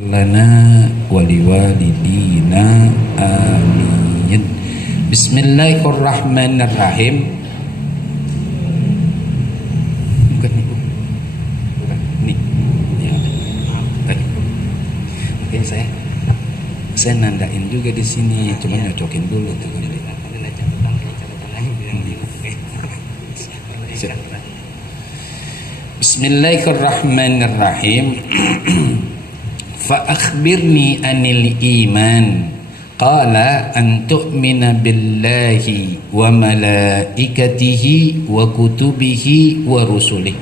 lana waliwalidina amin. Bismillahirrahmanirrahim. Bukan nih, bukan nih. Ya, tadi. Mungkin saya nandain juga di sini, cuma nyocokin dulu tuh. Bismillahirrahmanirrahim. Fa akhbirni anil iman. Qala an tu'mina billahi wa malaikatihi wa kutubihi wa rusulihi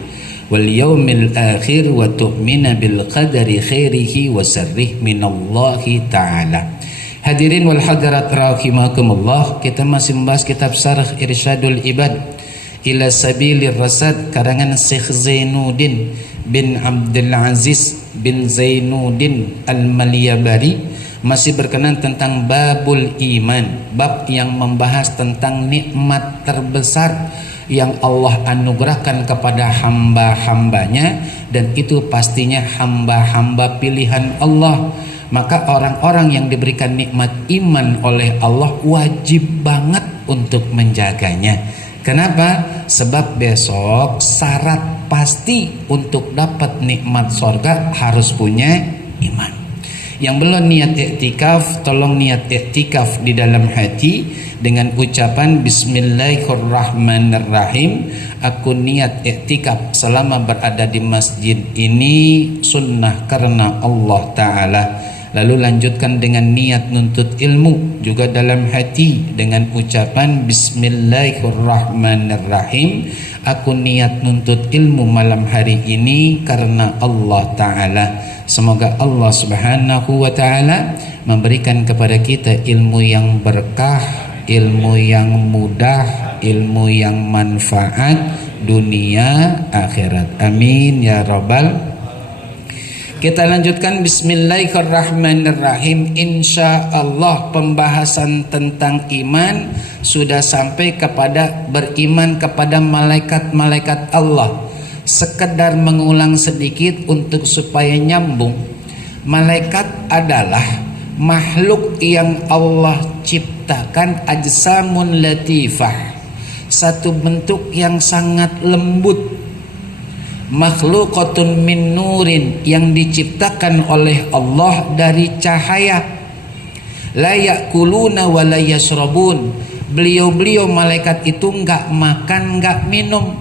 wal yawmil akhir wa tu'mina bil qadari khairihi wa sharrihi minallahi ta'ala. Hadirin wal hadirat rahimakumullah, kita masih membahas kitab Syarh Irsyadul Ibad ila Sabilir Rasyad karangan Syekh Zainuddin bin Abdul Aziz bin Zainuddin Al-Malyabari. Masih berkenan tentang babul iman, bab yang membahas tentang nikmat terbesar yang Allah anugerahkan kepada hamba-hambanya, dan itu pastinya hamba-hamba pilihan Allah. Maka orang-orang yang diberikan nikmat iman oleh Allah wajib banget untuk menjaganya. Kenapa? Sebab besok syarat pasti untuk dapat nikmat surga harus punya iman. Yang belum niat iktikaf, tolong niat iktikaf di dalam hati dengan ucapan Bismillahirrahmanirrahim. Aku niat iktikaf selama berada di masjid ini sunnah karena Allah Ta'ala. Lalu lanjutkan dengan niat nuntut ilmu juga dalam hati dengan ucapan Bismillahirrahmanirrahim. Aku niat nuntut ilmu malam hari ini karena Allah Ta'ala. Semoga Allah Subhanahu wa Ta'ala memberikan kepada kita ilmu yang berkah, ilmu yang mudah, ilmu yang manfaat dunia akhirat. Amin ya rabbal. Kita lanjutkan Bismillahirrahmanirrahim. Insya Allah pembahasan tentang iman sudah sampai kepada beriman kepada malaikat-malaikat Allah. Sekedar mengulang sedikit untuk supaya nyambung. Malaikat adalah makhluk yang Allah ciptakan, ajsamun latifah, satu bentuk yang sangat lembut. Makhlukatun min nurin, yang diciptakan oleh Allah dari cahaya. La yakuluna wa la yashrabun. Beliau-beliau malaikat itu enggak makan, enggak minum.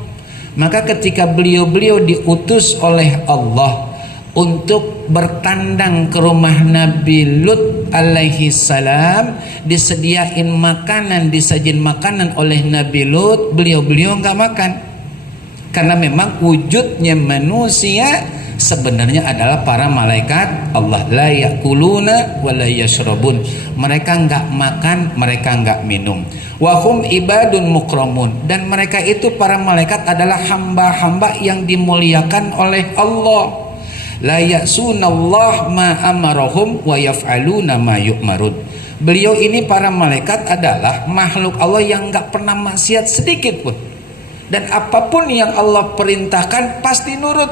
Maka ketika beliau-beliau diutus oleh Allah untuk bertandang ke rumah Nabi Lut alaihi salam, disediain makanan, disajin makanan oleh Nabi Lut, beliau-beliau enggak makan. Karena memang wujudnya manusia sebenarnya adalah para malaikat Allah. La yakuluna wa la yashrabun. Mereka enggak makan, mereka enggak minum. Wa hum ibadun mukramun, dan mereka itu para malaikat adalah hamba-hamba yang dimuliakan oleh Allah. La ya'sunallah ma amarahum wa yaf'aluna ma yu'marun. Beliau ini para malaikat adalah makhluk Allah yang enggak pernah maksiat sedikit pun. Dan apapun yang Allah perintahkan pasti nurut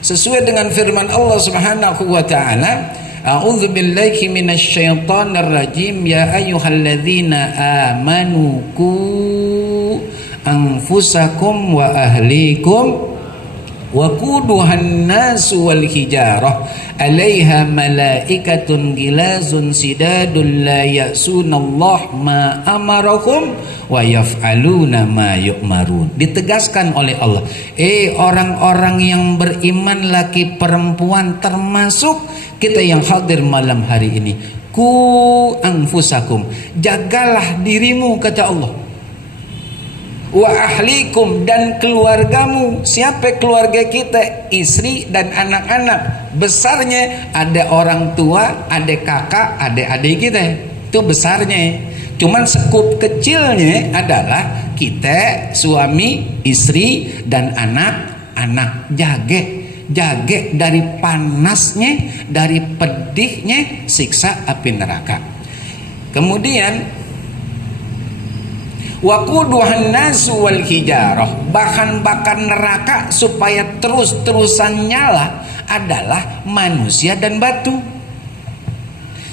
sesuai dengan firman Allah Subhanahu wa Ta'ala. A'udzu billahi minasyaitonir rajim. Ya ayyuhalladzina amanu qu anfusakum wa ahlikum wa quduhan nasu wal hijarah 'alaiha malaikatun ghilazun sidadun la ya'sunallaha ma amarahum wa yaf'aluna ma yu'marun. Ditegaskan oleh Allah, orang-orang yang beriman laki perempuan termasuk kita yang hadir malam hari ini, ku anfusakum, jagalah dirimu kata Allah, wa ahlikum, dan keluargamu. Siapa keluarga kita? Istri dan anak-anak. Besarnya ada orang tua, ada kakak, ada adik kita, itu besarnya. Cuman sekup kecilnya adalah kita, suami, istri, dan anak-anak. Jage dari panasnya, dari pedihnya siksa api neraka. Kemudian waquduhan nasu wal hijarah, bahan bakar neraka supaya terus-terusan nyala adalah manusia dan batu.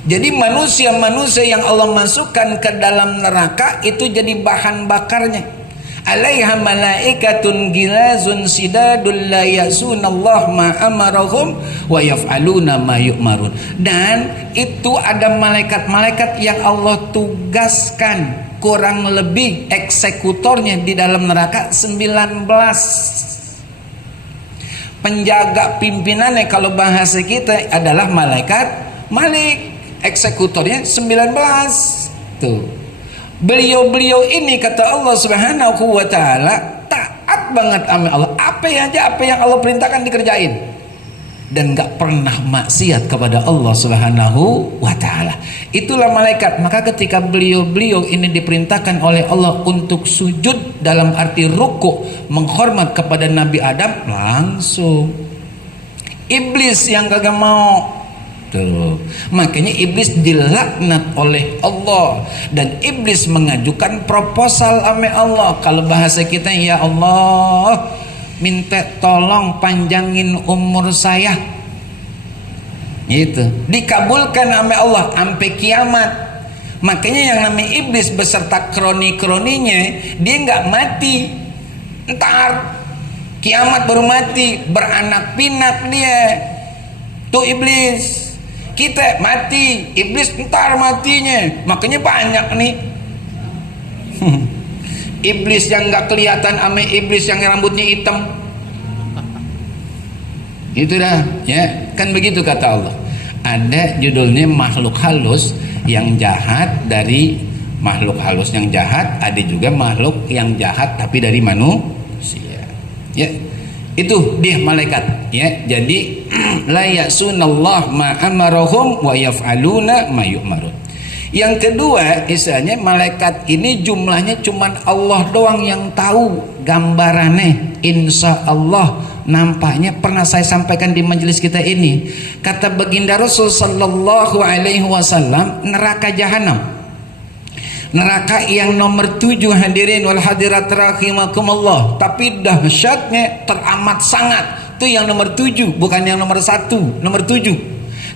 Jadi manusia-manusia yang Allah masukkan ke dalam neraka itu jadi bahan bakarnya. Alaiha malaikatun gilazun sidadul la ya'sunallah ma amarahum wa yaf'aluna ma yu'marun. Dan itu ada malaikat-malaikat yang Allah tugaskan, kurang lebih eksekutornya di dalam neraka 19. Penjaga pimpinannya kalau bahasa kita adalah malaikat Malik, eksekutornya 19. Tuh. Beliau-beliau ini kata Allah Subhanahu wa taala taat banget sama Allah. Apa yang Allah perintahkan dikerjain. Dan gak pernah maksiat kepada Allah Subhanahu wa taala. Itulah malaikat. Maka ketika beliau-beliau ini diperintahkan oleh Allah untuk sujud dalam arti ruku, menghormat kepada Nabi Adam, langsung iblis yang kagak mau. Tuh. Makanya iblis dilaknat oleh Allah, dan iblis mengajukan proposal sama Allah. Kalau bahasa kita, ya Allah, minta tolong panjangin umur saya. Itu dikabulkan sama Allah sampai kiamat. Makanya yang namanya iblis beserta kroni-kroninya, dia nggak mati, ntar kiamat baru mati, beranak pinak dia. Tuh iblis. Kita mati, iblis ntar matinya. Makanya banyak nih iblis yang gak kelihatan sama iblis yang rambutnya hitam. Itu dah, ya kan begitu kata Allah. Ada judulnya makhluk halus yang jahat dari makhluk halus yang jahat. Ada juga makhluk yang jahat tapi dari manusia. Ya, itu dia malaikat. Ya, jadi la ya'sunallah ma amarahum wa yaf'aluna ma yu'marun. Yang kedua, istilahnya malaikat ini jumlahnya cuman Allah doang yang tahu gambarannya. Insya Allah nampaknya pernah saya sampaikan di majelis kita ini. Kata baginda Rasul sallallahu alaihi wasallam, neraka jahanam, neraka yang nomor 7 hadirin wal hadirat rahimakumullah, tapi dahsyatnya teramat sangat. Itu yang nomor 7, bukan yang nomor 1, nomor 7.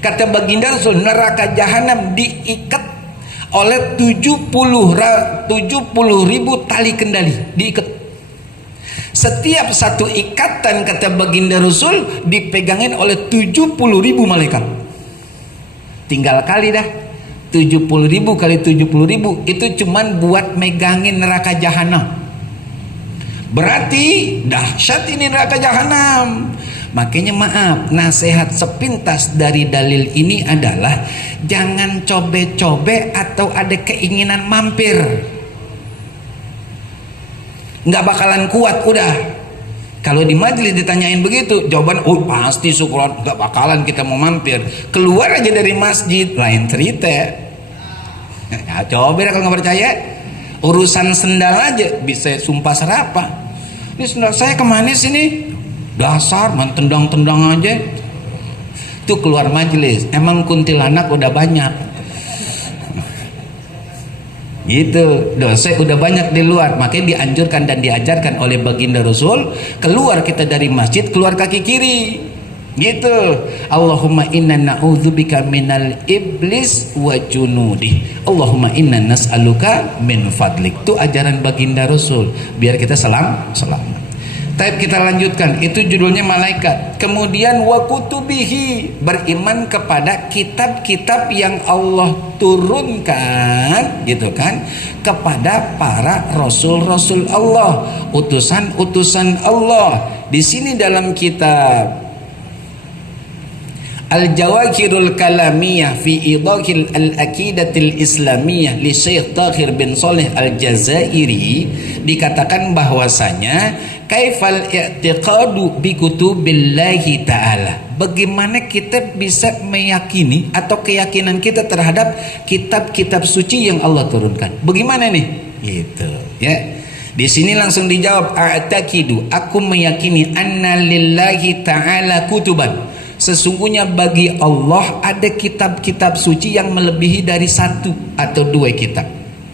Kata baginda Rasul, neraka jahanam diikat oleh 70 ribu tali kendali, diikat. Setiap satu ikatan, kata baginda Rasul, dipegangin oleh 70 ribu malaikat. Tinggal kali dah 70 ribu kali 70 ribu, itu cuman buat megangin neraka jahanam. Berarti dahsyat ini neraka jahanam. Makanya maaf, nasihat sepintas dari dalil ini adalah jangan cobe-cobe atau ada keinginan mampir. Nggak bakalan kuat udah. Kalau di majelis ditanyain begitu, jawaban oh pasti syukuran, nggak bakalan kita mau mampir. Keluar aja dari masjid, lain cerita. Nah, coba kalau nggak percaya, urusan sendal aja bisa sumpah serapah. Ini sendal saya kemana sini? Dasar, tendang-tendang aja. Tuh keluar majelis, emang kuntilanak udah banyak. Gitu, dosa udah banyak di luar. Makanya dianjurkan dan diajarkan oleh baginda Rasul, keluar kita dari masjid, keluar kaki kiri. Gitu. Allahumma inna na'udzubika minal iblis wa junudi. Allahumma inna nas'aluka min fadlik. Itu ajaran baginda Rasul, biar kita selamat. Tapi kita lanjutkan, itu judulnya malaikat. Kemudian wa kutubihi, beriman kepada kitab-kitab yang Allah turunkan, gitu kan, kepada para rasul-rasul Allah, utusan-utusan Allah. Di sini dalam kitab Al-Jawahirul Kalamiyah fi Idahil Al-Aqidatil Islamiyah li Syekh Tahir bin Saleh Al-Jazairi dikatakan bahwasanya kaifal i'tiqadu bi kutubillahi ta'ala, bagaimana kita bisa meyakini atau keyakinan kita terhadap kitab-kitab suci yang Allah turunkan. Bagaimana nih? Gitu ya. Di sini langsung dijawab, a'taqidu, aku meyakini anna lillahi ta'ala kutuban, sesungguhnya bagi Allah ada kitab-kitab suci yang melebihi dari 1 atau 2 kitab.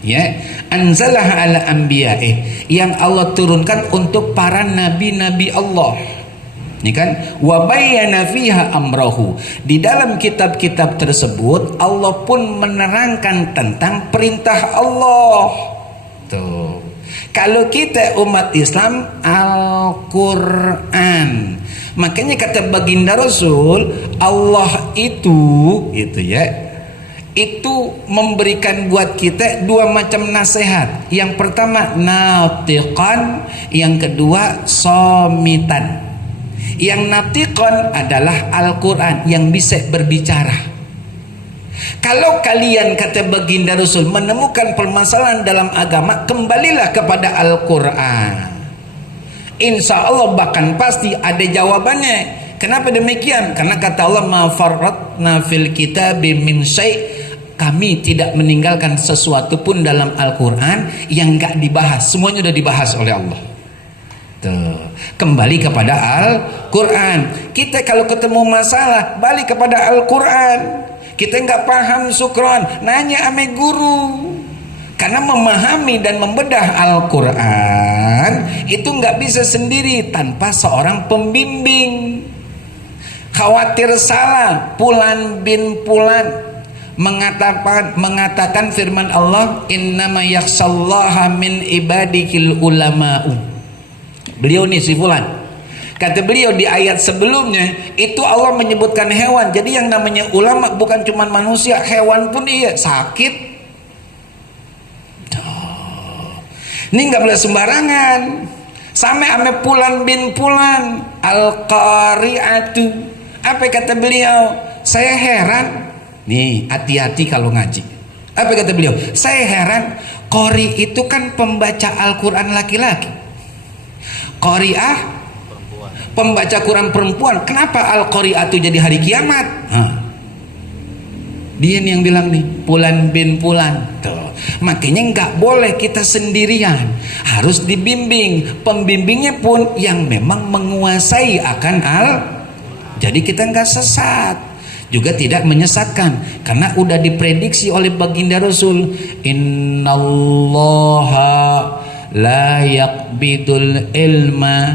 Ya, anzalah ala anbiya'ih, yang Allah turunkan untuk para nabi-nabi Allah. Ini kan wa bayyana fiha amrahu. Di dalam kitab-kitab tersebut Allah pun menerangkan tentang perintah Allah. Tuh. Kalau kita umat Islam Al-Qur'an. Makanya kata baginda Rasul, Allah itu ya, itu memberikan buat kita dua macam nasihat. Yang pertama natiqan, yang kedua somitan. Yang natiqan adalah Al-Quran yang bisa berbicara. Kalau kalian, kata baginda Rasul, menemukan permasalahan dalam agama, kembalilah kepada Al-Quran. Insya Allah bahkan pasti ada jawabannya. Kenapa demikian? Karena kata Allah, ma farratna fil kitabi min syai', kami tidak meninggalkan sesuatu pun dalam Al-Quran yang gak dibahas. Semuanya sudah dibahas oleh Allah. Tuh. Kembali kepada Al-Quran. Kita kalau ketemu masalah, balik kepada Al-Quran. Kita nggak paham sukron, nanya ame guru. Karena memahami dan membedah Al-Quran itu nggak bisa sendiri tanpa seorang pembimbing. Khawatir salah, Fulan bin Fulan mengatakan firman Allah, innama yakhshallaha min ibadikil ulama'u. Beliau nih si Fulan, kata beliau di ayat sebelumnya itu Allah menyebutkan hewan. Jadi yang namanya ulama bukan cuma manusia, hewan pun iya sakit. Ini nggak boleh sembarangan. Sampai ame Fulan bin Fulan al-qari'atu. Apa kata beliau? Saya heran. Nih hati-hati kalau ngaji. Apa kata beliau? Saya heran, qari itu kan pembaca Al-Quran laki-laki. Qari'ah pembaca Quran perempuan. Kenapa Al-Qari'atu jadi hari kiamat? Dia nih yang bilang nih, Fulan bin Fulan. Tuh. Makanya nggak boleh kita sendirian, harus dibimbing. Pembimbingnya pun yang memang menguasai akan jadi kita nggak sesat, juga tidak menyesatkan, karena udah diprediksi oleh baginda Rasul, innallaha la yaqbidul ilma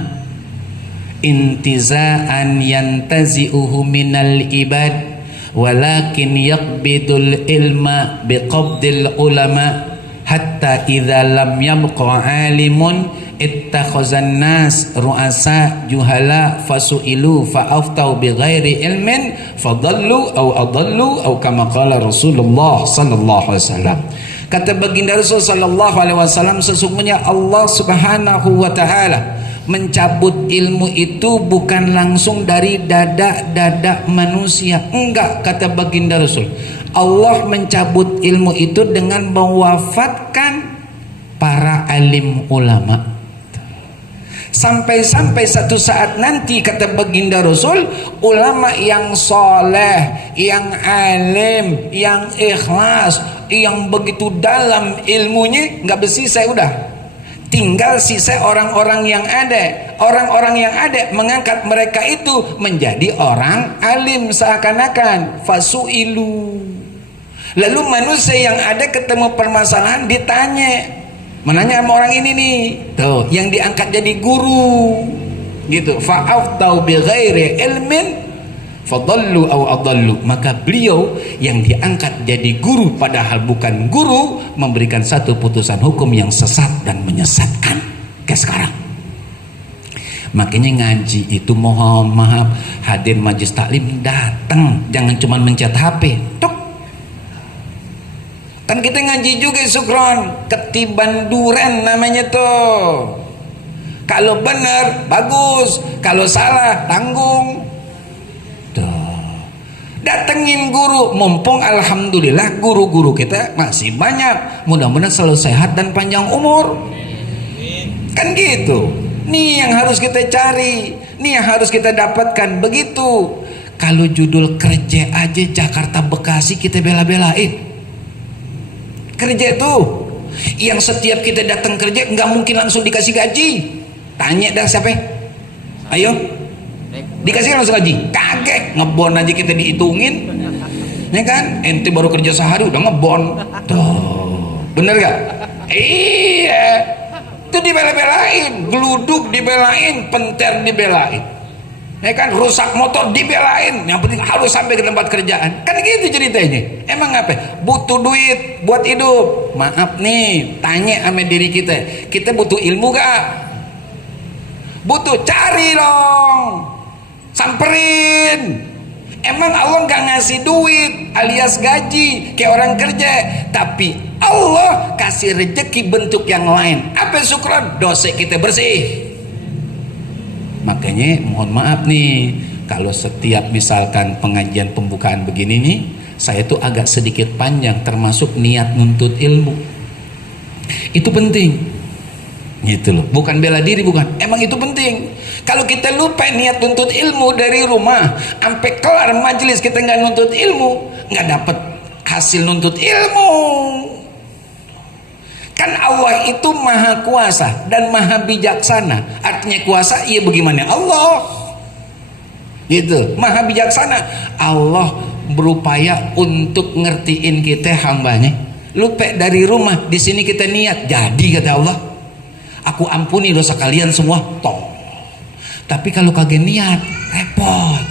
intiza'an yantazi'uhu minal ibad, walakin yaqbidul ilma biqabdil ulama hatta idza lam yabqa alimun ittakhazan nas ru'asa juhala fasu'ilu fa'aftau bighairi ilmin fadallu aw adallu aw kama qala Rasulullah sallallahu alaihi wasallam. Kata baginda Rasul sallallahu alaihi wasallam, sesungguhnya Allah Subhanahu wa taala mencabut ilmu itu bukan langsung dari dada manusia. Enggak, kata baginda Rasul. Allah mencabut ilmu itu dengan mewafatkan para alim ulama. Sampai-sampai satu saat nanti, kata baginda Rasul, ulama yang soleh, yang alim, yang ikhlas, yang begitu dalam ilmunya nggak bersisa, udah tinggal sisa orang-orang yang ada. Orang-orang yang ada mengangkat mereka itu menjadi orang alim seakan-akan fasu'ilu. Lalu manusia yang ada ketemu permasalahan ditanya, menanya sama orang ini nih, tuh yang diangkat jadi guru gitu. Fa'aftau bighairi ilmin fadallu aw adallu, maka beliau yang diangkat jadi guru padahal bukan guru memberikan satu putusan hukum yang sesat dan menyesatkan kayak sekarang. Makanya ngaji itu mohon maaf, hadir majlis taklim datang, jangan cuma mencet HP tuk. Kan kita ngaji juga sukron, ketiban duren namanya tuh. Kalau benar bagus, kalau salah tanggung. Datengin guru, mumpung alhamdulillah guru-guru kita masih banyak, mudah-mudahan selalu sehat dan panjang umur. Kan gitu. Nih yang harus kita cari, nih yang harus kita dapatkan. Begitu. Kalau judul kerja aja Jakarta Bekasi kita bela-belain. Kerja itu yang setiap kita datang kerja nggak mungkin langsung dikasih gaji. Tanya dah siapa? Ayo. Dikasih langsung gaji? Kagak, ngebon aja kita dihitungin, ya kan? Ente baru kerja sehari udah ngebon, tuh, bener gak? Iya, itu dibela-belain, geluduk dibelain, penter dibelain. kan rusak motor dibelain, yang penting harus sampai ke tempat kerjaan. Kan gitu ceritanya. Emang apa? Butuh duit buat hidup. Maaf nih, tanya sama diri kita. Kita butuh ilmu gak? Butuh, cari dong. Samperin. Emang Allah gak ngasih duit alias gaji kayak orang kerja, tapi Allah kasih rezeki bentuk yang lain. Apa syukuran? Dosa kita bersih. Makanya mohon maaf nih, kalau setiap misalkan pengajian pembukaan begini nih, saya tuh agak sedikit panjang, termasuk niat nuntut ilmu. Itu penting, gitu loh. Bukan bela diri, bukan. Emang itu penting. Kalau kita lupa niat nuntut ilmu dari rumah, sampai kelar majelis kita nggak nuntut ilmu, nggak dapet hasil nuntut ilmu. Kan Allah itu maha kuasa dan maha bijaksana. Artinya kuasa, iya bagaimana Allah gitu, maha bijaksana. Allah berupaya untuk ngertiin kita hambanya. Lupa dari rumah, di sini kita niat, jadi kata Allah, aku ampuni dosa kalian semua, toh. Tapi kalau kagak niat, repot.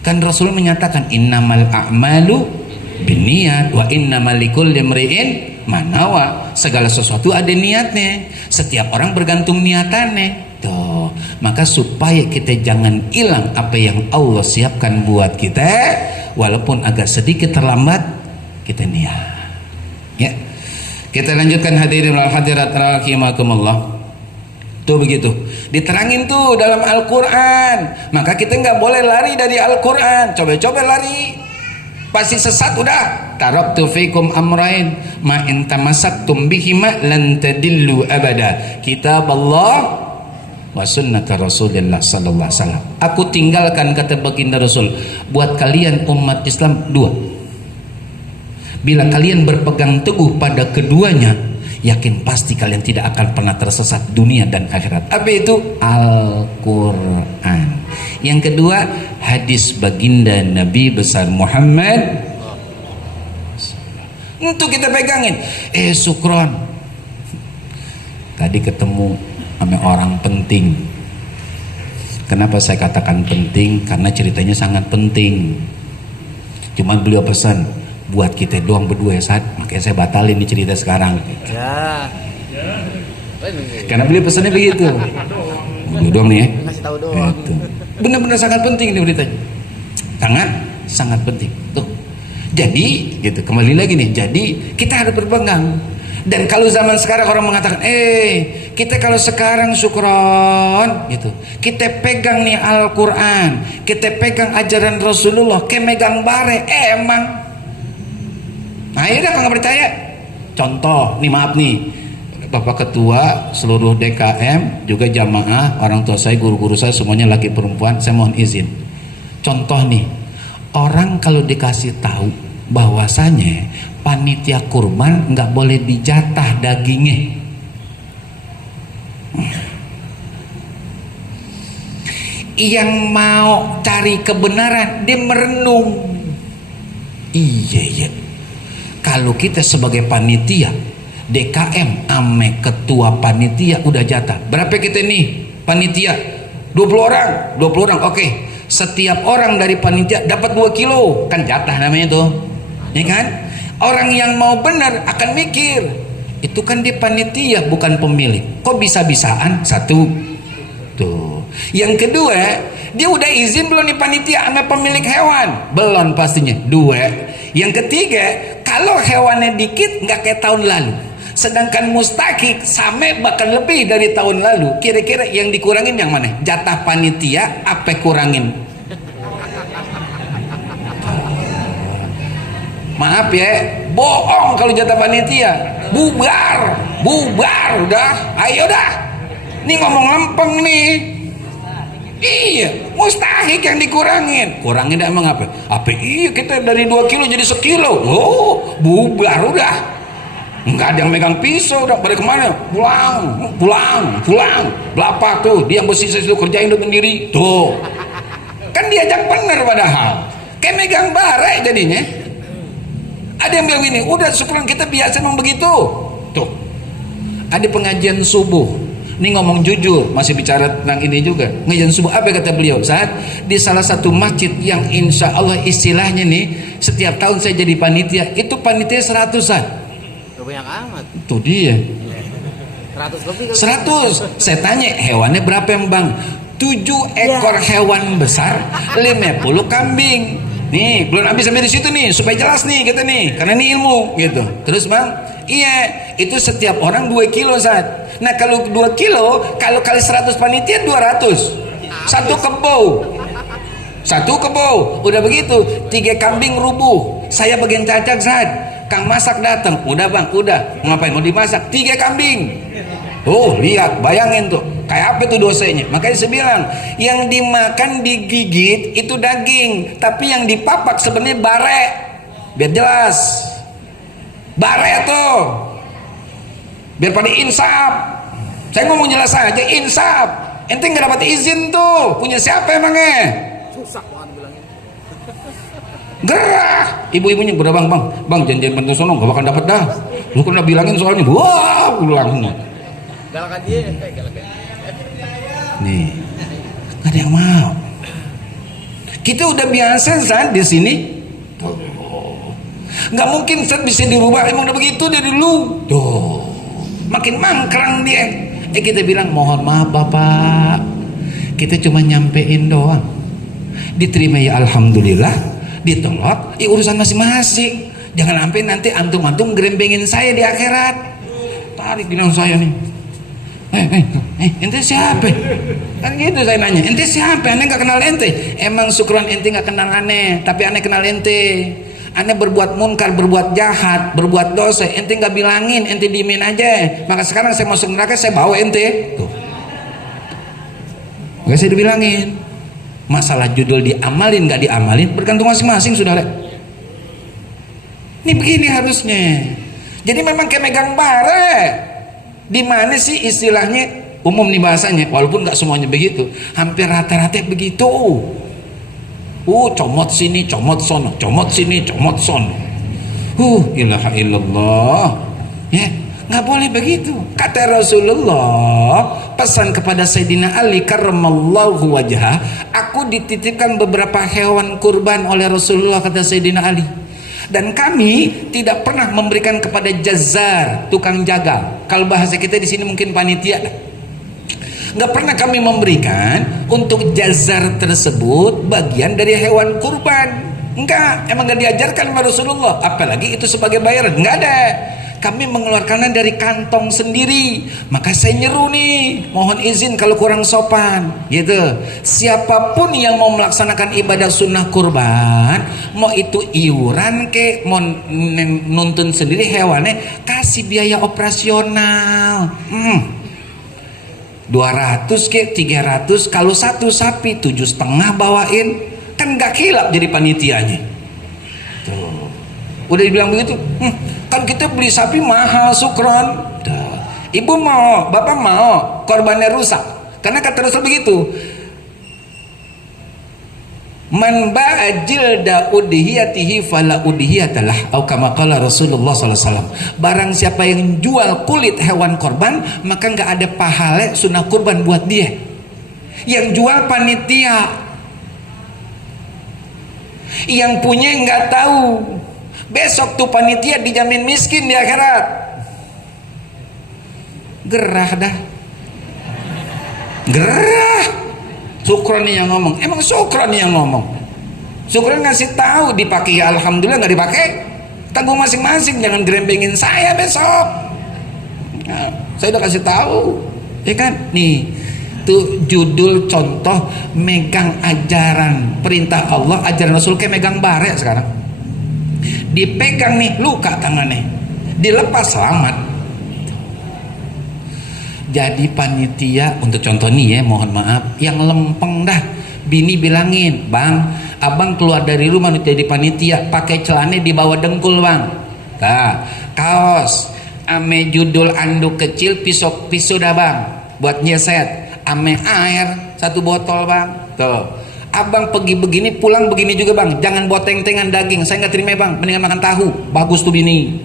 Kan Rasul menyatakan innamal a'malu binniyat wa innamal likulli imri'in manawa. Segala sesuatu ada niatnya, setiap orang bergantung niatannya tuh. Maka supaya kita jangan hilang apa yang Allah siapkan buat kita, walaupun agak sedikit terlambat, kita niat ya. Kita lanjutkan hadirin wal hadirat rahimakumullah. Tuh begitu diterangin tuh dalam Al-Quran. Maka kita nggak boleh lari dari Al-Quran. Coba-coba lari, pasti sesat udah. Taraktu fikum amrain ma in tamassaktum bihima lan tadillu abada, kitab Allah wa sunnata Rasulullah sallallahu alaihi wasallam. Aku tinggalkan, kata baginda Rasul, buat kalian umat Islam dua. Bila kalian berpegang teguh pada keduanya, yakin pasti kalian tidak akan pernah tersesat dunia dan akhirat. Apa itu? Al-Quran. Yang kedua, hadis baginda Nabi besar Muhammad. Untuk kita pegangin. Syukron, tadi ketemu sama orang penting. Kenapa saya katakan penting? Karena ceritanya sangat penting. Cuma beliau pesan buat kita doang berdua ya Sad, makanya saya batalin nih cerita sekarang ya. Karena beliau pesannya begitu, berdua doang nih ya, gitu. Benar-benar sangat penting nih beritanya, sangat penting tuh. Jadi gitu, kembali lagi nih, jadi kita harus berpegang. Dan kalau zaman sekarang orang mengatakan kita kalau sekarang syukron gitu, kita pegang nih Al-Quran, kita pegang ajaran Rasulullah, kayak megang bare, emang akhirnya kalau nggak percaya, contoh nih, maaf nih Bapak Ketua seluruh DKM juga jamaah, orang tua saya, guru-guru saya semuanya laki perempuan, saya mohon izin. Contoh nih, orang kalau dikasih tahu bahwasanya panitia kurban nggak boleh dijatah dagingnya, yang mau cari kebenaran dia merenung, iya kalau kita sebagai panitia DKM ame ketua panitia udah jatah. Berapa kita nih panitia? 20 orang. Oke. Setiap orang dari panitia dapat 2 kilo. Kan jatah namanya tuh. Ya kan? Orang yang mau benar akan mikir, itu kan dia panitia bukan pemilik. Kok bisa-bisaan? Satu. Tuh. Yang kedua, dia udah izin belum nih panitia sama pemilik hewan? Belum pastinya. 2. Yang ketiga, kalau hewannya dikit nggak kayak tahun lalu, sedangkan mustahik sama bahkan lebih dari tahun lalu, kira-kira yang dikurangin yang mana? Jatah panitia apa kurangin? Maaf ya, bohong kalau jatah panitia. Bubar udah, ayo dah. Ini ngomong lempeng nih. Iya, mustahik yang dikurangin. Kurangin emang apa? Apa iya kita dari 2 kilo jadi 1 kilo. Oh, bubar udah. Enggak ada yang megang pisau udah. Pada kemana? Pulang. Berapa tuh? Dia yang bersih itu kerjain lu sendiri. Tuh. Kan diajak bener padahal. Kayak megang bare jadinya. Ada yang bilang gini, udah syukuran kita biasa memang begitu. Tuh. Ada pengajian subuh. Ini ngomong jujur, masih bicara tentang ini juga. Ngajian subuh apa kata beliau? Saat di salah satu masjid yang insya Allah istilahnya nih, setiap tahun saya jadi panitia, itu panitia 100-an. Banyak amat. Itu dia. 100 lebih. 100. Saya tanya, hewannya berapa yang bang? 7 ekor hewan besar, 50 kambing. Nih, belum habis sampai di situ nih, supaya jelas nih kita nih, karena ini ilmu gitu. Terus bang, iya, itu setiap orang 2 kilo saat. Nah kalau 2 kilo, kalau kali 100 panitia 200. Satu kebo, udah begitu 3 kambing rubuh. Saya bagian cacak saat. Kang masak datang, udah bang, udah. Ngapain mau dimasak? 3 kambing. Oh lihat, bayangin tuh, kayak apa tuh dosanya. Makanya saya bilang, yang dimakan digigit itu daging, tapi yang dipapak sebenarnya bare. Biar jelas, bare tuh. Biar pada insaf. Saya ngomong jelas aja, insaf. Ente nggak dapat izin tuh, punya siapa emangnya? Susah banget bilangnya. Gerah, ibu-ibunya berapa bang, janjian bantu sono gak bakal dapat dah. Lu kan udah bilangin soalnya, wah, pulang. Galakan dia, galakan. Nih, gak ada yang mau. Kita udah biasa saat di sini. Nggak mungkin saat bisa dirubah, emang udah begitu dari dulu. Tuh, makin mangkrang dia. Kita bilang mohon maaf bapak, kita cuma nyampein doang. Diterima ya alhamdulillah. Ditolak, urusan masing-masing. Jangan sampai nanti antum-antum gerembengin saya di akhirat. Tarik bilang saya nih. Ente siapa? Kan gitu saya nanya. Ente siapa? Ane nggak kenal ente. Emang syukuran ente nggak kenal aneh, tapi aneh kenal ente. Aneh berbuat munkar, berbuat jahat, berbuat dosa. Ente nggak bilangin, ente diemin aja. Maka sekarang saya masuk neraka, saya bawa ente. Tuh. Gak saya dibilangin. Masalah judul diamalin nggak diamalin bergantung masing-masing saudara. Ini begini harusnya. Jadi memang kayak megang bara. Di mana sih istilahnya umum nih bahasanya, walaupun nggak semuanya begitu, hampir rata-rata begitu. Comot sini, comot sono, comot sini, comot sono. Ilaha illallah. Ya, nggak boleh begitu. Kata Rasulullah, pesan kepada Sayyidina Ali karramallahu wajhah, aku dititipkan beberapa hewan kurban oleh Rasulullah, kata Sayyidina Ali. Dan kami tidak pernah memberikan kepada jazar, tukang jaga. Kalau bahasa kita di sini mungkin panitia. Nggak pernah kami memberikan untuk jazar tersebut bagian dari hewan kurban. Enggak, emang nggak diajarkan sama Rasulullah. Apalagi itu sebagai bayaran, nggak ada. Kami mengeluarkannya dari kantong sendiri. Maka saya nyeru nih, mohon izin kalau kurang sopan gitu. Siapapun yang mau melaksanakan ibadah sunnah kurban, mau itu iuran ke, mau nuntun sendiri hewannya, kasih biaya operasional 200 ke 300. Kalau satu sapi 7,5 bawain, kan gak kilap jadi panitianya. Tuh. Udah dibilang begitu, kan kita beli sapi mahal, syukron. Ibu mau, bapak mau, korbannya rusak. Karena kata Rasul begitu, man ba'ajil da udhiyatihi fala udhiyatalah, atau kama qala Rasulullah SAW. Barang siapa yang jual kulit hewan korban, maka nggak ada pahala sunnah kurban buat dia. Yang jual panitia, yang punya nggak tahu. Besok tuh panitia dijamin miskin di akhirat. Gerah dah. Gerah. Syukron nih yang ngomong. Emang syukron nih yang ngomong. Syukron ngasih tahu, dipakai ya alhamdulillah, nggak dipakai tanggung masing-masing. Jangan gerembengin saya besok. Nah, saya udah kasih tahu. Ya kan? Nih, tuh judul contoh megang ajaran perintah Allah, ajaran Rasul, kayak megang bare sekarang. Dipegang nih, luka tangannya, dilepas selamat. Jadi panitia, untuk contoh nih ya, mohon maaf, yang lempeng dah. Bini bilangin, bang, abang keluar dari rumah jadi panitia, pakai celana di bawah dengkul bang. Nah, kaos, ame judul anduk kecil, pisau dah bang, buat nyeset, ame air 1 botol bang. Tuh. Abang pergi begini, pulang begini juga bang. Jangan buat teng-tengan daging, saya nggak terima bang. Mendingan makan tahu, bagus tuh bini.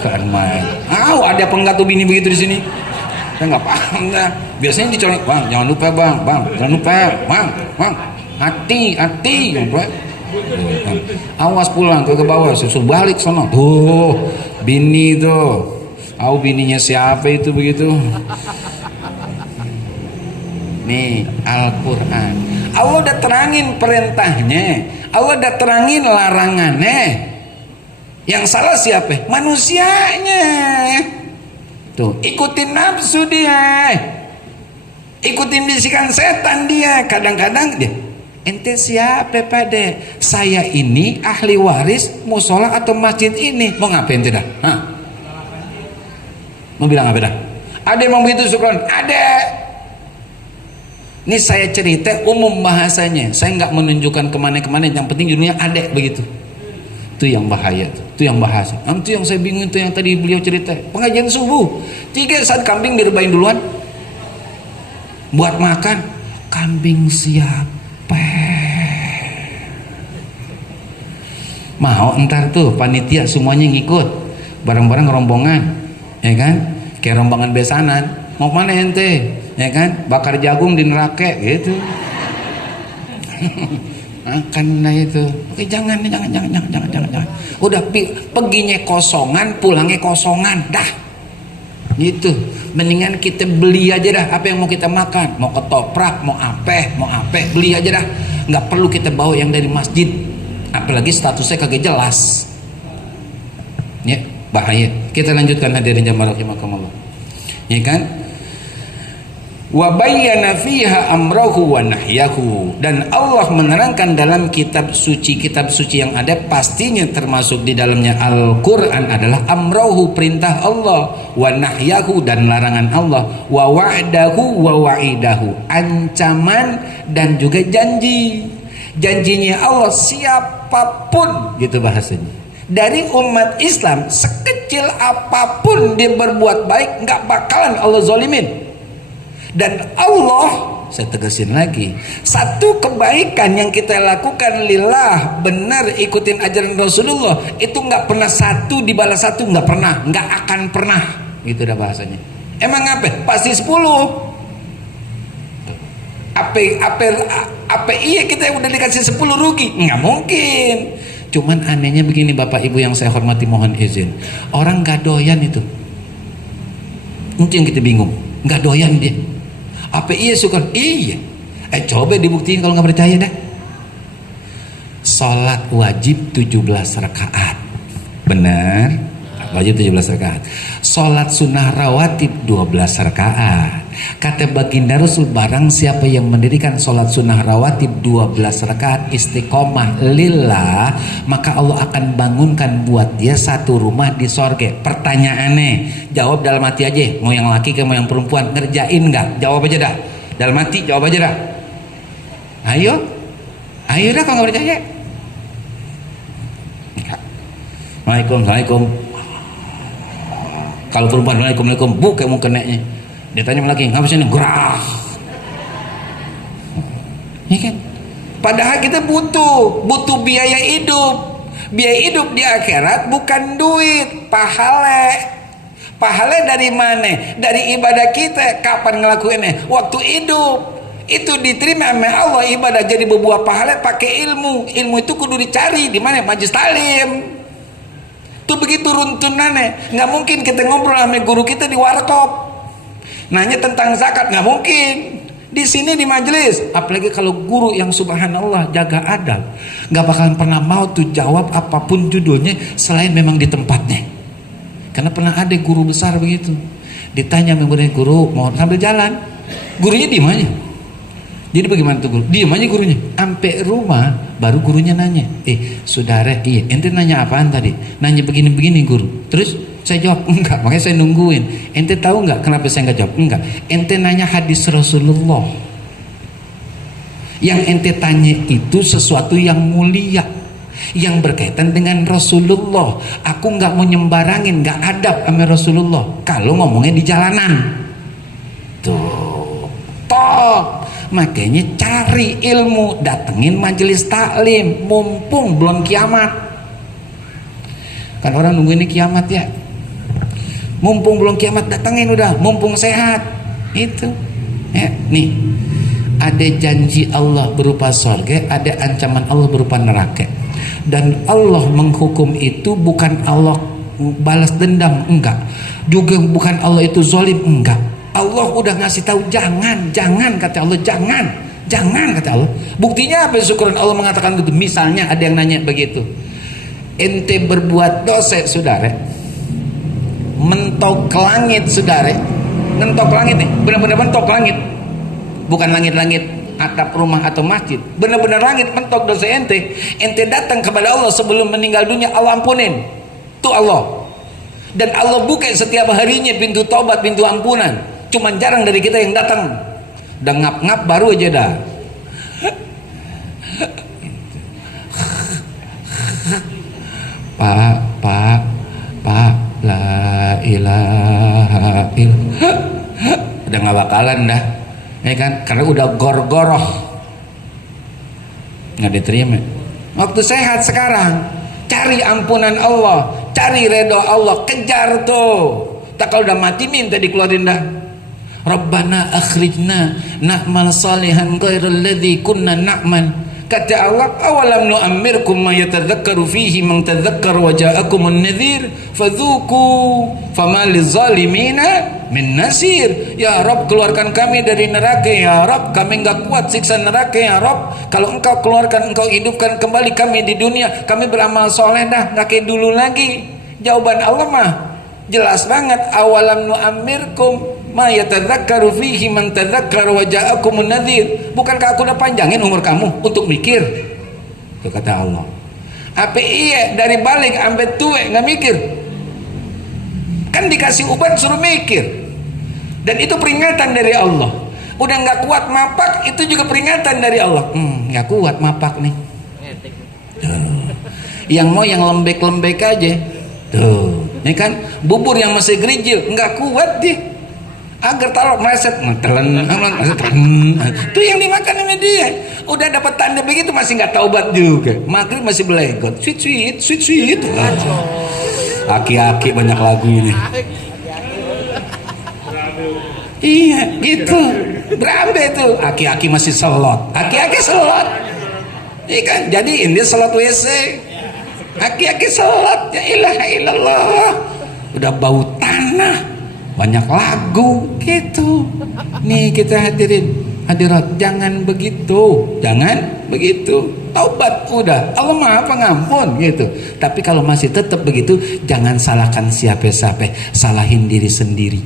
Kan main. Ada apa enggak tuh bini begitu di sini? Saya nggak paham dah. Biasanya dicolek, bang, jangan lupa bang, jangan lupa, bang, hati, bang. Awas pulang ke bawah, susul balik sono. Tuh, bini tuh, tahu bininya siapa itu begitu? Nih Al-Quran, Allah udah terangin perintahnya, Allah udah terangin larangannya. Yang salah siapa? Manusianya. Tuh, ikutin nafsu dia, ikutin bisikan setan dia. Kadang-kadang dia, ente siapa pade? Saya ini ahli waris musola atau masjid ini. Mau ngapain tidak? Hah? Mau bilang apa dah? Ada yang mau begitu Sukron? Ada. Ini saya cerita umum bahasanya. Saya nggak menunjukkan kemana-kemana. Yang penting judulnya ada begitu. Itu yang bahaya, itu yang bahasa. Itu yang saya bingung, itu yang tadi beliau cerita. Pengajian subuh, 3 saat kambing direbain duluan. Buat makan, kambing siapa? Mau ntar tuh panitia semuanya ngikut, bareng-bareng rombongan, ya kan? Kayak rombongan besanan. Mau mana ente? Ya kan? Bakar jagung di neraka gitu. Makan lah itu. Oke, jangan. Udah perginya kosongan, pulangnya kosongan, dah. Gitu. Mendingan kita beli aja dah apa yang mau kita makan. Mau ketoprak, mau apa, beli aja dah. Nggak perlu kita bawa yang dari masjid. Apalagi statusnya kagak jelas. Ya, bahaya. Kita lanjutkan hadirin jamaah rahimakumullah. Ya kan? Wa bayyana fiha amrahu wa nahyahu, dan Allah menerangkan dalam kitab suci yang ada, pastinya termasuk di dalamnya Al-Qur'an adalah amrahu, perintah Allah, wa nahyahu, dan larangan Allah, wa wa'dahu wa wa'idahu, ancaman dan juga janji. Janjinya Allah siapapun, gitu bahasanya. Dari umat Islam sekecil apapun dia berbuat baik, nggak bakalan Allah zalimin. Dan Allah, saya tegasin lagi, satu kebaikan yang kita lakukan lillah, benar ikutin ajaran Rasulullah, itu nggak pernah satu dibalas satu, nggak pernah, nggak akan pernah, gitu dah bahasanya. Emang apa? Pasti 10. Apa iya kita udah dikasih 10 rugi? Nggak mungkin. Cuman anehnya begini Bapak Ibu yang saya hormati, mohon izin, orang nggak doyan itu yang kita bingung, nggak doyan dia. Apa iya syukur? Iya. Coba dibuktiin kalau nggak percaya dah. Salat wajib 17 rakaat. Benar? Wajib 17 rakaat. Salat sunnah rawatib 12 rakaat. Kata baginda Rasul, barang siapa yang mendirikan salat sunnah rawatib 12 rakaat istiqomah lillah, maka Allah akan bangunkan buat dia satu rumah di sorga. Pertanyaannya, jawab dalam hati aja. Mau yang laki ke mau yang perempuan, ngerjain nggak? Jawab aja dah. Dalam hati jawab aja dah. Ayo dah kalau nggak percaya. Waalaikumsalam. Kalau perempuan waalaikumsalam, buka mau kenanya. Dia tanya lagi, ngapa sih ini? Gerah. Ya kan? Padahal kita butuh biaya hidup. Biaya hidup di akhirat bukan duit, pahala. Pahala dari mana? Dari ibadah kita. Kapan ngelakuinnya? Waktu hidup. Itu diterima sama Allah, ibadah jadi berbuah pahala pakai ilmu. Ilmu itu kudu dicari di mana? Majelis talim. Tuh begitu runtunannya. Nggak mungkin kita ngobrol sama guru kita di warkop. Nanya tentang zakat, nggak mungkin. Di sini di majelis, apalagi kalau guru yang subhanallah jaga adab, nggak bakalan pernah mau tuh jawab apapun judulnya selain memang di tempatnya. Karena pernah ada guru besar begitu, ditanya memang guru mau sambil jalan, gurunya diem aja. Jadi bagaimana tuh guru? Diem aja gurunya. Sampai rumah baru gurunya nanya, saudara, iya, ente nanya apaan tadi? Nanya begini-begini guru. Terus saya jawab enggak, makanya saya nungguin. Ente tahu enggak kenapa saya enggak jawab? Enggak. Ente nanya hadis Rasulullah. Yang ente tanya itu sesuatu yang mulia, yang berkaitan dengan Rasulullah. Aku enggak mau nyembarangin, enggak adab sama Rasulullah. Kalau ngomongnya di jalanan. Tuh. Tok. Makanya cari ilmu, datengin majelis taklim, mumpung belum kiamat. Kan orang nunggu ini kiamat ya. Mumpung belum kiamat datangin udah, mumpung sehat. Itu ya, nih ada janji Allah berupa surga, ada ancaman Allah berupa neraka. Dan Allah menghukum itu bukan Allah balas dendam, enggak. Juga bukan Allah itu zalim, enggak. Allah udah ngasih tahu jangan kata Allah, jangan kata Allah. Buktinya apa? Syukuran Allah mengatakan gitu. Misalnya ada yang nanya begitu, ente berbuat dosa saudara, mentok ke langit saudara, mentok ke langit nih, benar-benar mentok ke langit, bukan langit-langit atap rumah atau masjid, benar-benar langit mentok dosa ente datang kepada Allah sebelum meninggal dunia, Allah ampunin tuh Allah. Dan Allah buka setiap harinya pintu taubat, pintu ampunan, cuman jarang dari kita yang datang. Dan ngap-ngap baru aja dah. Pak, la ilaha illallah. Udah nggak bakalan dah, ya kan? Karena udah gor-goroh, nggak diterima. Waktu sehat sekarang, cari ampunan Allah, cari redha Allah, kejar tuh. Tak kalau udah mati minta dikeluarin dah. Rabbana akhrijna na'mal salihan ghairal ladzi kunna na'mal. Kata Allah, awalam nu'ammirkum ma yatadzakkaru fihi man tadzakkara wa ja'akumun nadhir fadzuku fama lizalimina min nasir. Ya Rabb, keluarkan kami dari neraka ya Rabb, kami enggak kuat siksa neraka ya Rabb. Kalau engkau keluarkan, engkau hidupkan kembali kami di dunia, kami beramal soleh dah, enggak kayak dulu lagi. Jawaban Allah mah jelas banget, awalam nu'ammirkum ma yatadzakkaru fihi man tadzakkara wa ja'akumun nadhir. Bukankah aku udah panjangin umur kamu untuk mikir? Itu kata Allah. Apa iya dari balik sampai tua nggak mikir? Kan dikasih obat suruh mikir. Dan itu peringatan dari Allah. Udah nggak kuat mapak, itu juga peringatan dari Allah. Nggak kuat mapak nih. Tuh. Yang mau yang lembek-lembek aja. Tuh, ini kan bubur yang masih gerijil nggak kuat deh. Agar taruh meleset, telan, itu yang dimakan sama dia. Udah dapat tanda begitu masih nggak taubat juga. Maghrib masih belegot, sweet. Aki-aki banyak lagu ini. Iya, gitu. Berapa itu? Aki-aki masih selot. Aki-aki selot. Iya kan? Jadi ini selot WC. Aki-aki selot. Ya ilaha illallah. Udah bau tanah. Banyak lagu gitu. Nih kita hadirat, jangan begitu, taubat udah, Allah maha pengampun gitu. Tapi kalau masih tetap begitu, jangan salahkan siapa-siapa, salahin diri sendiri.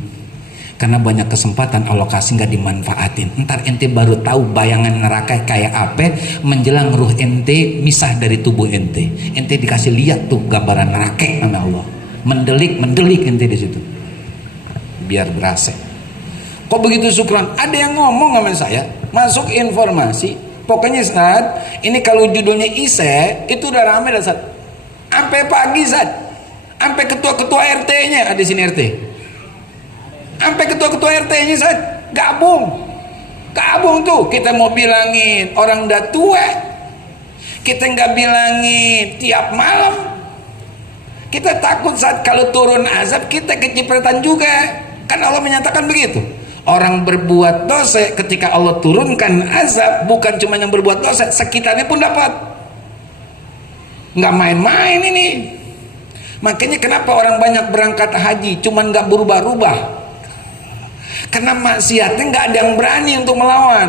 Karena banyak kesempatan Allah kasih nggak dimanfaatin. Ntar ente baru tahu bayangan neraka kayak apa menjelang ruh ente misah dari tubuh ente. Ente dikasih lihat tuh gambaran neraka sama Allah, mendelik ente di situ. Biar berasa. Kok begitu syukran? Ada yang ngomong sama saya, masuk informasi, pokoknya saat ini kalau judulnya Ise itu udah rame dah saat. Sampai pagi saat, sampai ketua-ketua RT-nya ada sini RT. Sampai ketua-ketua RT-nya saat gabung tuh. Kita mau bilangin orang udah tua, kita nggak bilangin tiap malam. Kita takut saat kalau turun azab kita kecipratan juga. Kan Allah menyatakan begitu. Orang berbuat dosa ketika Allah turunkan azab, bukan cuma yang berbuat dosa, sekitarnya pun dapat. Nggak main-main ini. Makanya kenapa orang banyak berangkat haji cuman nggak berubah-ubah? Karena maksiatnya nggak ada yang berani untuk melawan,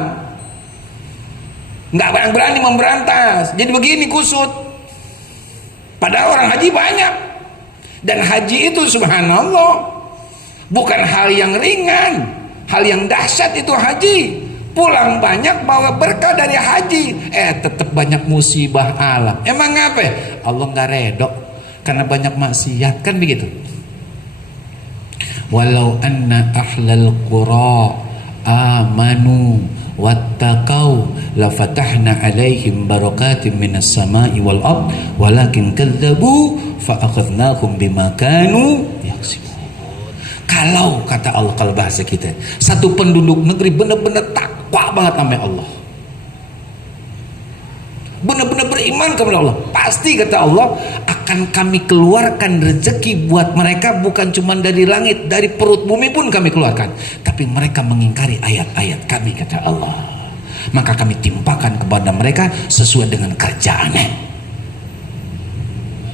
nggak ada yang berani memberantas. Jadi begini kusut. Padahal orang haji banyak. Dan haji itu subhanallah bukan hal yang ringan, hal yang dahsyat itu haji. Pulang banyak bawa berkah dari haji, tetap banyak musibah alam. Emang apa? Allah nggak redok karena banyak maksiat, kan begitu. Walau anna ahlal qura amanu wattaqau lafatahna alaihim barakatim minas sama'i wal ard walakin kadzabu fa akhadnahum bima kanu yaksibun. Kalau kata Allah, kalau bahasa kita, satu penduduk negeri benar-benar takwa banget sama Allah, benar-benar beriman kepada Allah, pasti kata Allah akan kami keluarkan rezeki buat mereka, bukan cuma dari langit, dari perut bumi pun kami keluarkan. Tapi mereka mengingkari ayat-ayat kami, kata Allah. Maka kami timpakan kepada mereka sesuai dengan kerjaannya.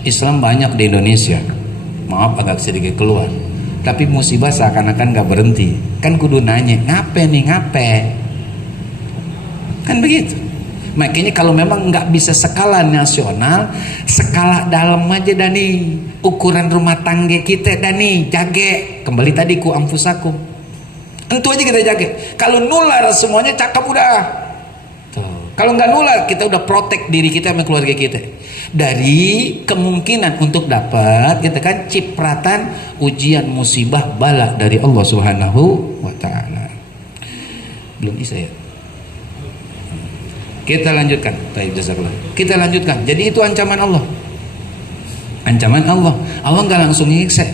Islam banyak di Indonesia, maaf agak sedikit keluar, tapi musibah seakan-akan gak berhenti. Kan kudu nanya, ngape nih, ngape? Kan begitu. Makanya kalau memang nggak bisa skala nasional, skala dalam aja Dani. Ukuran rumah tangga kita Dani, jage. Kembali tadi ku amfusakum. Tentu aja kita jage. Kalau nular semuanya cakep udah. Tuh. Kalau nggak nular, kita udah protek diri kita sama keluarga kita dari kemungkinan untuk dapat kita kan cipratan ujian musibah bala dari Allah Subhanahu wa taala. Belum bisa ya? Kita lanjutkan. Kita lanjutkan. Jadi itu ancaman Allah. Ancaman Allah. Allah nggak langsung nyiksa.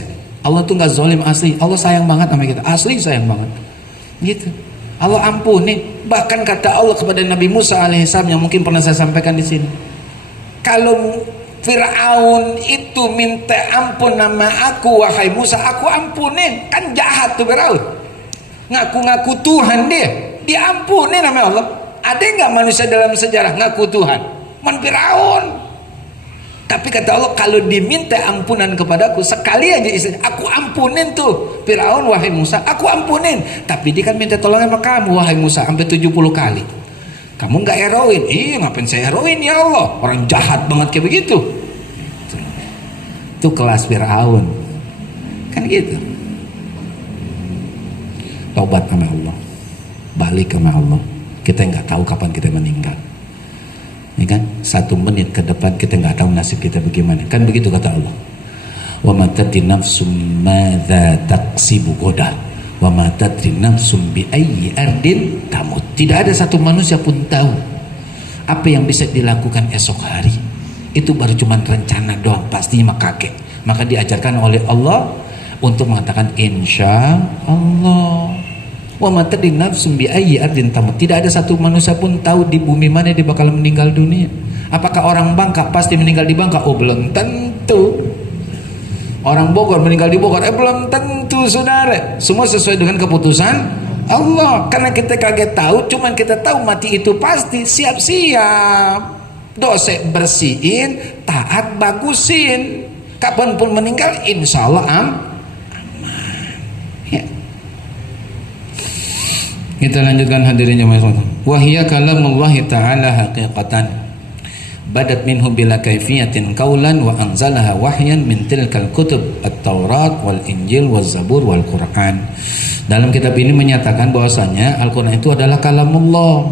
Allah tuh nggak zalim asli. Allah sayang banget sama kita. Asli sayang banget. Gitu. Allah ampuni. Bahkan kata Allah kepada Nabi Musa alaihissalam yang mungkin pernah saya sampaikan di sini. Kalau Fir'aun itu minta ampun nama aku, wahai Musa, aku ampunin. Kan jahat tuh Fir'aun. Ngaku-ngaku Tuhan dia. Diampuni nama Allah. Ada nggak manusia dalam sejarah ngaku Tuhan? Fir'aun. Tapi kata Allah, kalau diminta ampunan kepadaku sekali aja istilah, aku ampunin tuh Fir'aun, wahai Musa, aku ampunin. Tapi dia kan minta tolong sama kamu, wahai Musa, sampai 70 kali. Kamu nggak heroin? Iya, ngapain saya heroin ya Allah? Orang jahat banget kayak begitu. Itu kelas Fir'aun. Kan gitu. Taubat sama Allah. Balik sama Allah. Kita nggak tahu kapan kita meninggal, ya kan? 1 menit ke depan kita nggak tahu nasib kita bagaimana. Kan begitu kata Allah. Wa ma tadri nafsum madza taksibu ghadan wa ma tadri nafsum bi ayyi ardin tamut. Tidak ada satu manusia pun tahu apa yang bisa dilakukan esok hari. Itu baru cuma rencana doang, pastinya mah kakek. Maka diajarkan oleh Allah untuk mengatakan insya Allah. Wa ma tadri nafsum bi ayyi ardin tamut. Tidak ada satu manusia pun tahu di bumi mana dia bakal meninggal dunia. Apakah orang Bangka pasti meninggal di Bangka? Oh, belum tentu. Orang Bogor meninggal di Bogor? Belum tentu, saudara. Semua sesuai dengan keputusan Allah. Karena kita kaget tahu, cuman kita tahu mati itu pasti. Siap-siap. Dosa bersihin, taat bagusin. Kapanpun meninggal, insya Allah aman. Ya. Kita lanjutkan hadirin jemaah sekalian. Wahya kalamullah ta'ala haqiqatan badat minhu bila kaifiyatin qaulan wa anzalaha wahyan min tilkal kutub at-Taurat wal Injil waz Zabur wal Quran. Dalam kitab ini menyatakan bahwasanya Al-Qur'an itu adalah kalamullah.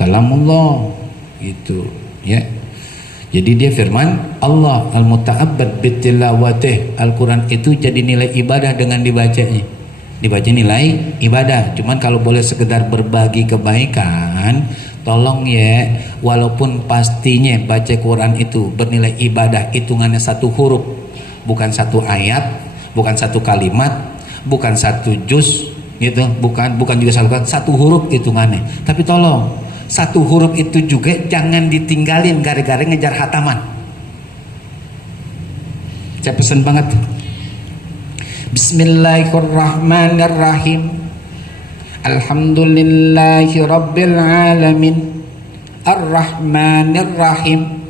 Kalamullah itu, ya. Jadi dia firman Allah al-muta'abbad bitilawatih. Al-Qur'an itu jadi nilai ibadah dengan dibacanya. Dibaca nilai ibadah. Cuman kalau boleh sekedar berbagi kebaikan, tolong ya, walaupun pastinya baca Quran itu bernilai ibadah, hitungannya 1 huruf, bukan 1 ayat, bukan 1 kalimat, bukan 1 juz gitu, bukan juga 1 huruf hitungannya. Tapi tolong 1 huruf itu juga jangan ditinggalin gara-gara ngejar hataman. Saya pesen banget. Bismillahirrahmanirrahim. Alhamdulillahi rabbil alamin. Ar-Rahmanirrahim.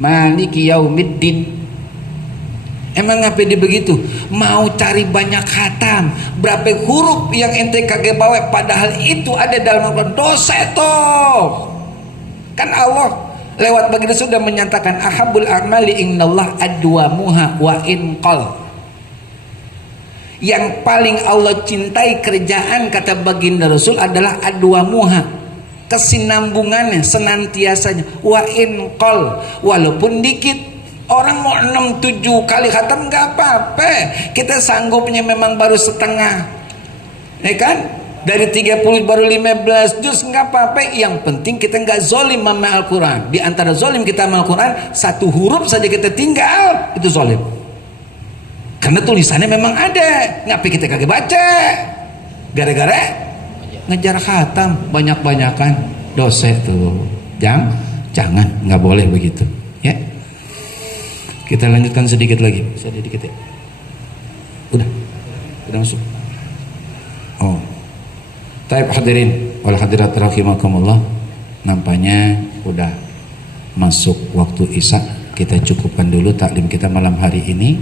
Maliki yaumiddin. Emang ngapa dia begitu? Mau cari banyak khatam, berapa huruf yang ente kagak bawa, padahal itu ada dalam Al-Quran. Dosa toh. Kan Allah lewat baginda sudah menyatakan ahabul a'mali innallah adwamuha wa in qal. Yang paling Allah cintai kerjaan, kata baginda Rasul, adalah adwamuha, kesinambungannya, senantiasanya, wa in qal, walaupun dikit. Orang mau 6-7 kali khatam nggak apa-apa, kita sanggupnya memang baru setengah, ya kan? Dari 30 baru 15 juz nggak apa-apa. Yang penting kita nggak zolim sama Al-Quran. Di antara zolim kita sama Al-Quran, 1 huruf saja kita tinggal, itu zolim. Karena tulisannya memang ada, ngapain kita kagak baca? Gara-gara ngejar khatam banyak-banyakan, dosa tuh. Jangan, nggak boleh begitu, ya. Kita lanjutkan sedikit lagi. Sedikit ya. Udah masuk. Oh. Taib hadirin wal hadirat rahimakumullah. Nampaknya udah masuk waktu Isya. Kita cukupkan dulu taklim kita malam hari ini.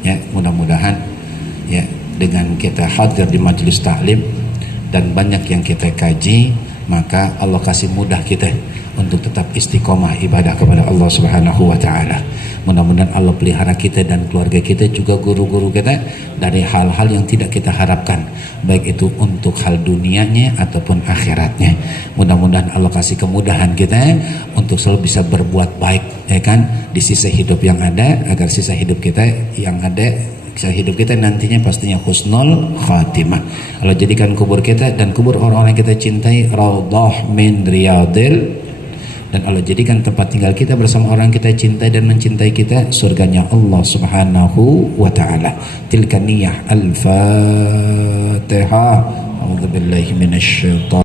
Ya, mudah-mudahan ya dengan kita hadir di majelis taklim dan banyak yang kita kaji, maka Allah kasih mudah kita untuk tetap istiqomah ibadah kepada Allah Subhanahu wa taala. Mudah-mudahan Allah pelihara kita dan keluarga kita, juga guru-guru kita dari hal-hal yang tidak kita harapkan, baik itu untuk hal dunianya ataupun akhiratnya. Mudah-mudahan Allah kasih kemudahan kita untuk selalu bisa berbuat baik, ya kan, di sisa hidup yang ada, agar sisa hidup kita yang ada, sisa hidup kita nantinya pastinya husnul khatimah. Allah jadikan kubur kita dan kubur orang-orang yang kita cintai raudhah min riyadil, dan Allah jadikan tempat tinggal kita bersama orang kita cintai dan mencintai kita surganya Allah Subhanahu wa taala. Tilka niyah al-Fatihah. A'udzubillahi minasyaitonir